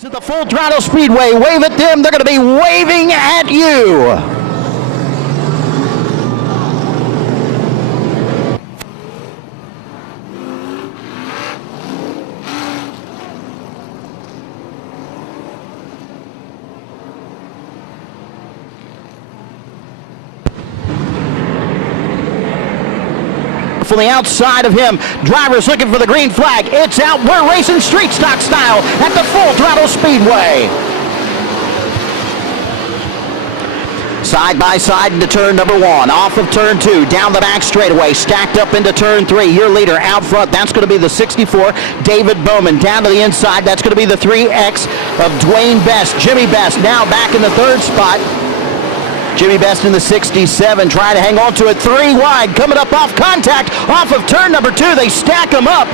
To the Full Throttle Speedway, wave at them, they're going to be waving at you. From the outside of him, drivers looking for the green flag. It's out. We're racing street stock style at the Full Throttle Speedway. Side by side into turn number 1, off of turn 2, down the back straightaway, stacked up into turn 3. Your leader out front, that's going to be the 64, David Bowman. Down to the inside, that's going to be the 3X of Dwayne Best. Jimmy Best now back in the 3rd spot. Jimmy Best in the 67, trying to hang on to it. 3 wide, coming up off contact, off of turn number 2. They stack them up.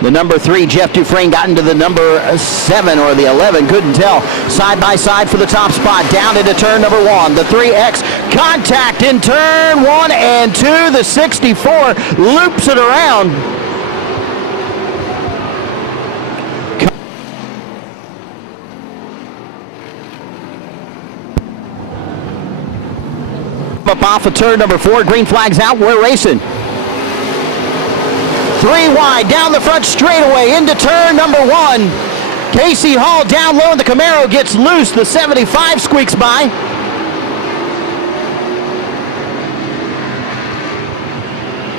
The number 3, Jeff Dufresne, got into the number 7 or the 11, couldn't tell. Side by side for the top spot, down into turn number 1. The 3X, contact in turn 1 and 2. The 64 loops it around. Up off of turn number 4, green flag's out, we're racing. 3 wide, down the front straightaway into turn number 1. Casey Hall down low and the Camaro gets loose. The 75 squeaks by.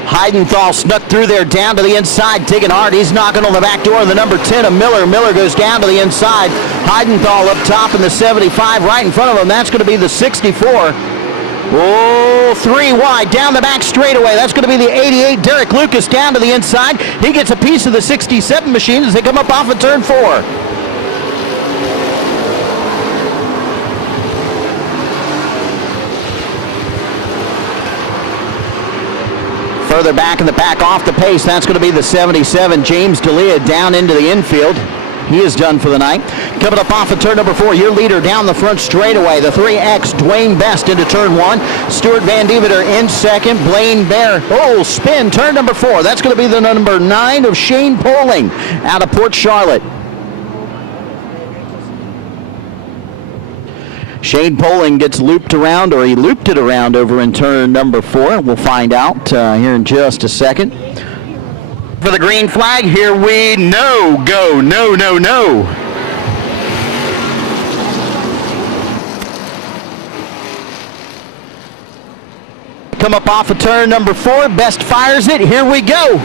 Heidenthal snuck through there down to the inside, digging hard. He's knocking on the back door of the number 10 of Miller. Miller goes down to the inside. Heidenthal up top in the 75 right in front of him. That's going to be the 64. Oh, 3 wide, down the back straightaway. That's going to be the 88, Derek Lucas, down to the inside. He gets a piece of the 67 machine as they come up off of turn 4. Further back in the pack, off the pace, that's going to be the 77, James D'Elia, down into the infield. He is done for the night. Coming up off of turn number 4, your leader down the front straightaway. The 3X, Dwayne Best into turn 1. Stuart Van Deventer in second. Blaine Bear, spin, turn number 4. That's going to be the number 9 of Shane Poling out of Port Charlotte. Shane Poling gets looped around, or he looped it around over in turn number 4. We'll find out here in just a second. For the green flag, here we go. No. Come up off of turn number 4, Best fires it, here we go.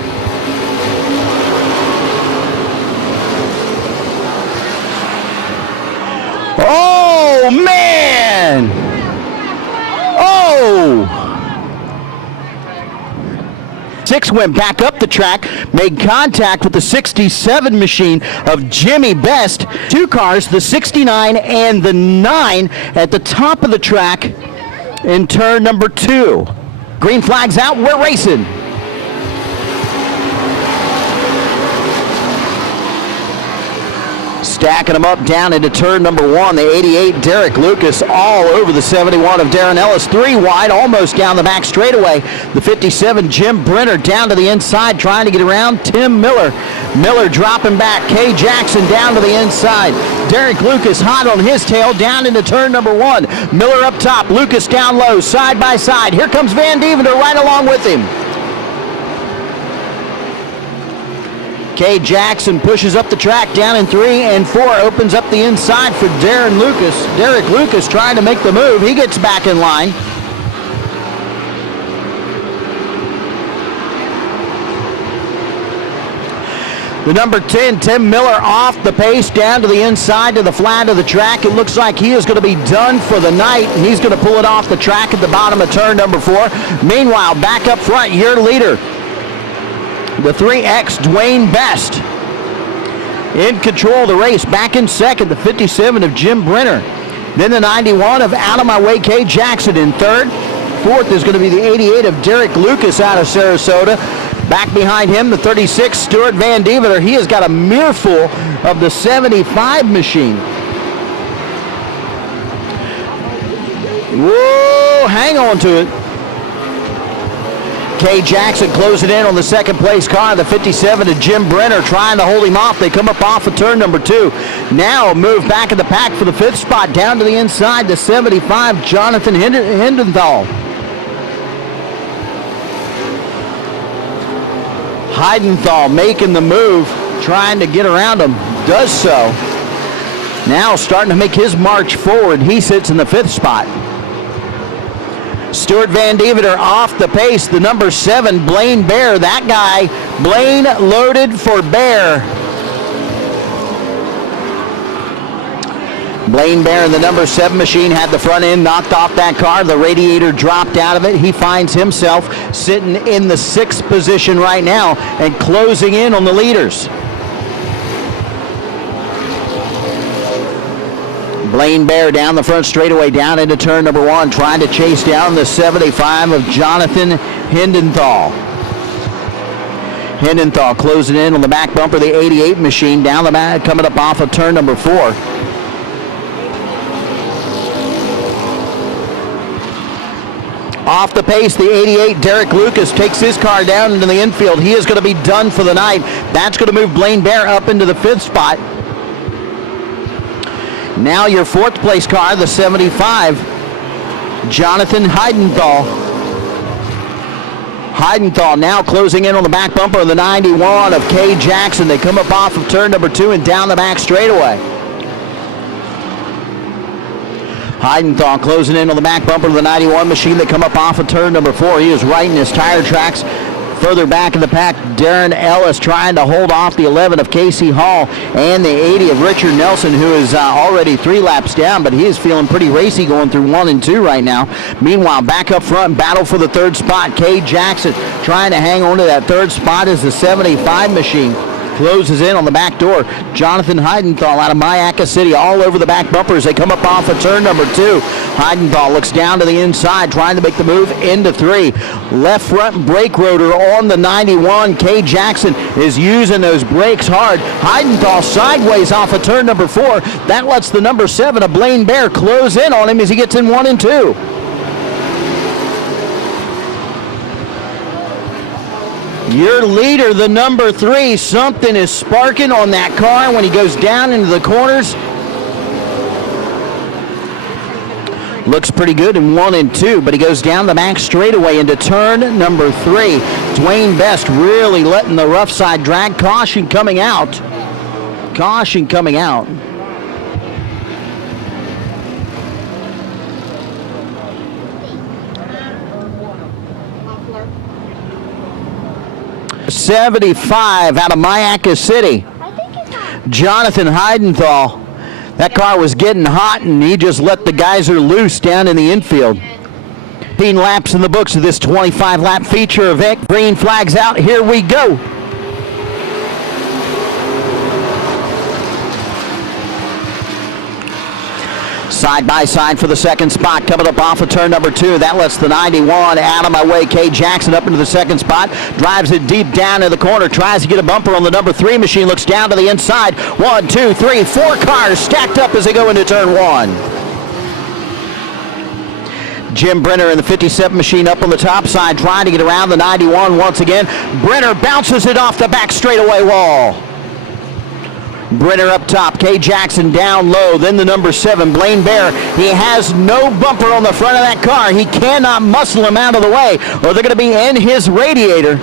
Oh, man! Oh! 6 went back up the track, made contact with the 67 machine of Jimmy Best. 2 cars, the 69 and the 9, at the top of the track in turn number 2. Green flag's out, we're racing. Stacking them up down into turn number 1. The 88, Derek Lucas, all over the 71 of Darren Ellis. 3 wide, almost down the back straightaway. The 57, Jim Brenner, down to the inside, trying to get around Tim Miller. Miller dropping back. Kay Jackson down to the inside. Derek Lucas hot on his tail, down into turn number 1. Miller up top, Lucas down low, side by side. Here comes Van Deventer right along with him. Kay Jackson pushes up the track down in 3 and 4, opens up the inside for Derek Lucas trying to make the move. He gets back in line. The number 10, Tim Miller, off the pace down to the inside to the flat of the track. It looks like he is going to be done for the night, and he's going to pull it off the track at the bottom of turn number 4. Meanwhile, back up front, your leader, the 3X, Dwayne Best, in control of the race. Back in second, the 57 of Jim Brenner. Then the 91 of Out of My Way, Kay Jackson in third. Fourth is going to be the 88 of Derek Lucas out of Sarasota. Back behind him, the 36, Stuart Van Deventer. He has got a mirrorful of the 75 machine. Whoa, hang on to it. Kay Jackson closing in on the second place car, the 57 to Jim Brenner, trying to hold him off. They come up off of turn number 2. Now move back in the pack for the 5th spot, down to the inside, the 75, Jonathan Hindenthal. Heidenthal making the move, trying to get around him, does so. Now starting to make his march forward. He sits in the 5th spot. Stuart Van Deventer off the pace, the number 7, Blaine Bear. That guy, Blaine, loaded for Bear. Blaine Bear in the number 7 machine had the front end knocked off that car. The radiator dropped out of it. He finds himself sitting in the 6th position right now and closing in on the leaders. Blaine Bear down the front straightaway, down into turn number 1, trying to chase down the 75 of Jonathan Hindenthal. Hindenthal closing in on the back bumper, the 88 machine, down the back, coming up off of turn number 4. Off the pace, the 88, Derek Lucas takes his car down into the infield. He is going to be done for the night. That's going to move Blaine Bear up into the 5th spot. Now your 4th place car, the 75, Jonathan Heidenthal. Heidenthal now closing in on the back bumper of the 91 of Kay Jackson. They come up off of turn number 2 and down the back straightaway. Heidenthal closing in on the back bumper of the 91 machine. They come up off of turn number 4. He is right in his tire tracks. Further back in the pack, Darren Ellis trying to hold off the 11 of Casey Hall and the 80 of Richard Nelson, who is already 3 laps down, but he is feeling pretty racy going through 1 and 2 right now. Meanwhile, back up front, battle for the 3rd spot. Kay Jackson trying to hang on to that 3rd spot as the 75 machine closes in on the back door. Jonathan Heidenthal out of Myakka City all over the back bumper as they come up off of turn number 2. Heidenthal looks down to the inside, trying to make the move into 3. Left front brake rotor on the 91. Kay Jackson is using those brakes hard. Heidenthal sideways off of turn number 4. That lets the number 7 of Blaine Bear close in on him as he gets in 1 and 2. Your leader, the number 3, something is sparking on that car when he goes down into the corners. Looks pretty good in 1 and 2, but he goes down the back straightaway into turn number 3. Dwayne Best really letting the rough side drag. Caution coming out. Caution coming out. .75 out of Myakka City. Jonathan Heidenthal. That car was getting hot, and he just let the geyser loose down in the infield. 15 laps in the books of this 25-lap feature event. Green flags out. Here we go. Side by side for the 2nd spot, coming up off of turn number 2. That lets the 91 out of my way. Kay Jackson up into the 2nd spot, drives it deep down in the corner, tries to get a bumper on the number 3 machine, looks down to the inside. 1, 2, 3, 4 cars stacked up as they go into turn 1. Jim Brenner in the 57 machine up on the top side, trying to get around the 91 once again. Brenner bounces it off the back straightaway wall. Brenner up top, Kay Jackson down low, then the number 7, Blaine Bear. He has no bumper on the front of that car. He cannot muscle him out of the way, or they're going to be in his radiator.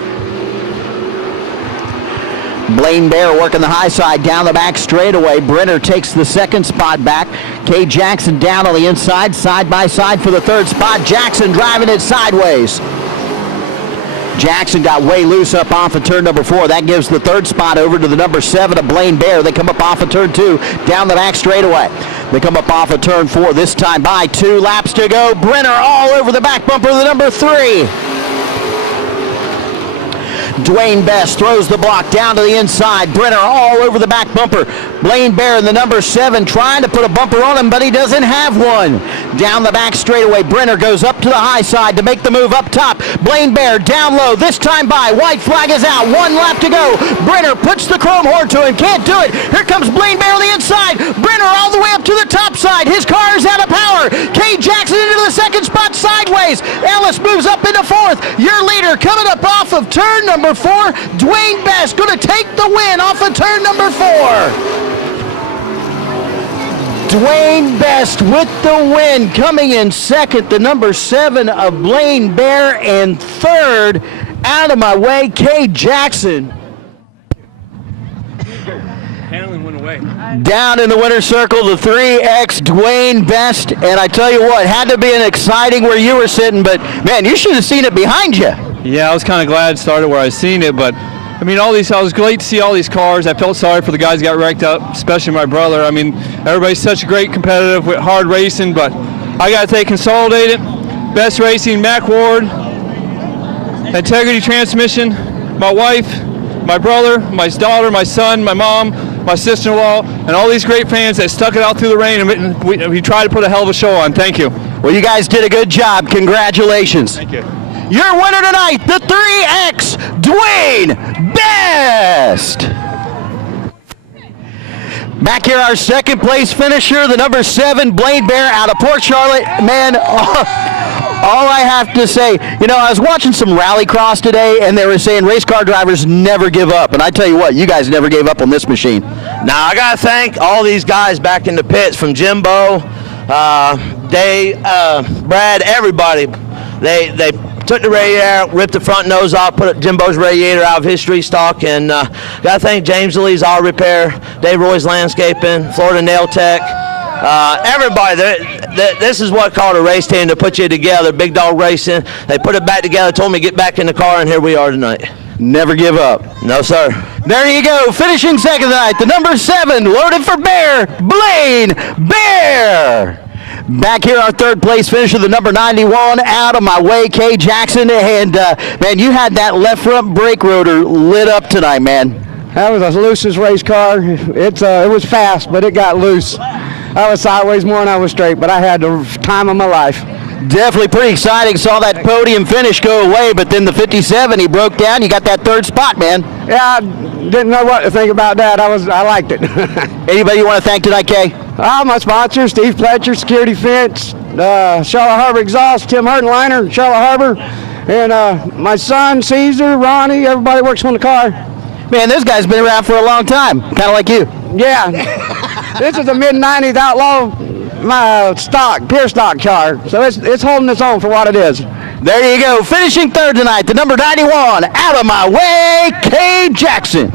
Blaine Bear working the high side down the back straightaway. Brenner takes the 2nd spot back. Kay Jackson down on the inside, side by side for the 3rd spot. Jackson driving it sideways. Jackson got way loose up off of turn number 4. That gives the 3rd spot over to the number 7 of Blaine Bear. They come up off of turn 2, down the back straightaway. They come up off of turn 4, this time by 2 laps to go. Brenner all over the back bumper of the number 3. Dwayne Best throws the block down to the inside. Brenner all over the back bumper. Blaine Bear in the number 7 trying to put a bumper on him, but he doesn't have one. Down the back straightaway, Brenner goes up to the high side to make the move up top. Blaine Bear down low, this time by. White flag is out, 1 lap to go. Brenner puts the chrome horn to him, can't do it. Here comes Blaine Bear on the inside. Brenner all the way up to the top side. His car is out of power. K. Jackson into the second spot sideways. Ellis moves up into 4th. Your leader coming up off of turn number 4. Dwayne Best going to take the win off of turn number 4. Dwayne Best with the win, coming in second, the number 7 of Blaine Bear, and third, out of my way, K. Jackson. Hanlon went away. Down in the winner's circle, the 3X Dwayne Best, and I tell you what, had to be an exciting where you were sitting, but man, you should have seen it behind you. Yeah, I was kind of glad it started where I seen it, but I mean, I was great to see all these cars. I felt sorry for the guys who got wrecked up, especially my brother. I mean, everybody's such a great competitive with hard racing, but I got to take Consolidated, Best Racing, Mac Ward, Integrity Transmission, my wife, my brother, my daughter, my son, my mom, my sister-in-law, and all these great fans that stuck it out through the rain, and we tried to put a hell of a show on. Thank you. Well, you guys did a good job. Congratulations. Thank you. Your winner tonight, the 3X Dwayne Best. Back here, our second place finisher, the number 7 Blaine Bear out of Port Charlotte. Man, all I have to say, you know, I was watching some rallycross today, and they were saying race car drivers never give up. And I tell you what, you guys never gave up on this machine. Now, I got to thank all these guys back in the pits, from Jimbo, Dave, Brad, everybody. They took the radiator out, ripped the front nose off, put Jimbo's radiator out of his street stock, and got to thank James Lee's Auto Repair, Dave Roy's Landscaping, Florida Nail Tech, everybody. This is what called a race team to put you together, Big Dog Racing. They put it back together, told me to get back in the car, and here we are tonight. Never give up. No, sir. There you go, finishing second tonight, the number 7, loaded for Bear, Blaine Bear. Back here, our third place finisher, the number 91, out of my way, K. Jackson. And, man, you had that left front brake rotor lit up tonight, man. That was the loosest race car. It was fast, but it got loose. I was sideways more than I was straight, but I had the time of my life. Definitely pretty exciting. Saw that podium finish go away, but then the 57, he broke down. You got that third spot, man. Yeah, I didn't know what to think about that. I liked it. Anybody you want to thank tonight, Kay? My sponsors, Steve Fletcher, Security Fence, Charlotte Harbor Exhaust, Tim Hertenliner, Charlotte Harbor, and my son, Caesar, Ronnie, everybody works on the car. Man, this guy's been around for a long time, kind of like you. Yeah. This is a mid-90s Outlaw pure stock car, so it's holding its own for what it is. There you go, finishing third tonight, the number 91, out of my way, K. Jackson.